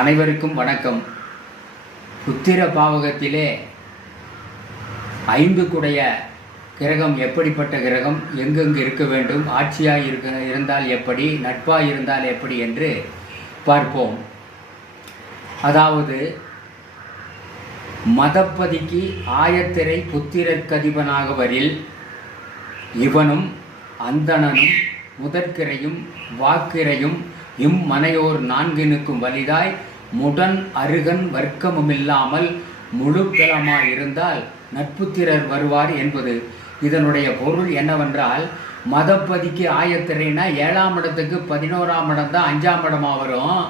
அனைவருக்கும் வணக்கம். புத்திர பாவகத்திலே 5 குடைய கிரகம் எப்படிப்பட்ட கிரகம், எங்கெங்கு இருக்க வேண்டும், ஆட்சியாக இருந்தால் எப்படி, நட்பாக இருந்தால் எப்படி என்று பார்ப்போம். அதாவது மதப்பதிக்கு ஆயத்திரை புத்திரற்கதிபனாக வரில் இவனும் அந்தணனும் முதற்கிரையும் வாக்கிரையும் இம்மனையோர் 4னுக்கும் வலிதாய் முடன் அருகன் வர்க்கமுமில்லாமல் முழு பிளமாய் இருந்தால் நட்புத்திரர் வருவார் என்பது. இதனுடைய பொருள் என்னவென்றால், மதப்பதிக்கு ஆயத்திரைனா 7ஆம் இடத்துக்கு 11ஆம் இடம் தான் 5ஆம் இடமாக வரும்.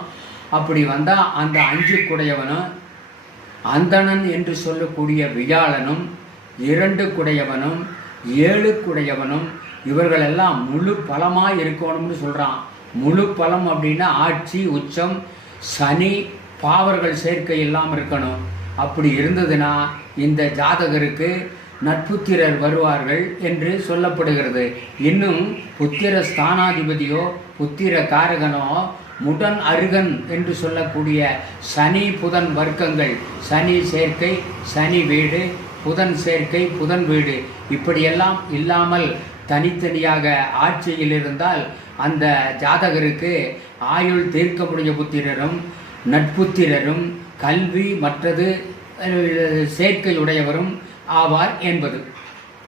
அப்படி வந்தால் அந்த 5 குடையவனும் அந்தணன் என்று சொல்லக்கூடிய வியாழனும் 2 குடையவனும் 7 குடையவனும் இவர்களெல்லாம் முழு பலமாக இருக்கணும்னு சொல்கிறான். முழு பலம் அப்படின்னா ஆட்சி, உச்சம், சனி, பாவர்கள் சேர்க்கை இல்லாமல் இருக்கணும். அப்படி இருந்ததுன்னா இந்த ஜாதகருக்கு நட்புத்திரர் வருவார்கள் என்று சொல்லப்படுகிறது. இன்னும் புத்திர ஸ்தானாதிபதியோ புத்திர காரகனோ முடன் அருகன் என்று சொல்லக்கூடிய சனி புதன் வர்க்கங்கள், சனி சேர்க்கை சனி வீடு, புதன் சேர்க்கை புதன் வீடு, இப்படியெல்லாம் இல்லாமல் தனித்தனியாக ஆட்சியில் இருந்தால் அந்த ஜாதகருக்கு ஆயுள் தீர்க்கமுடைய புத்திரரும் நட்புத்திரரும் கல்வி மற்றது சேர்க்கையுடையவரும் ஆவார் என்பது.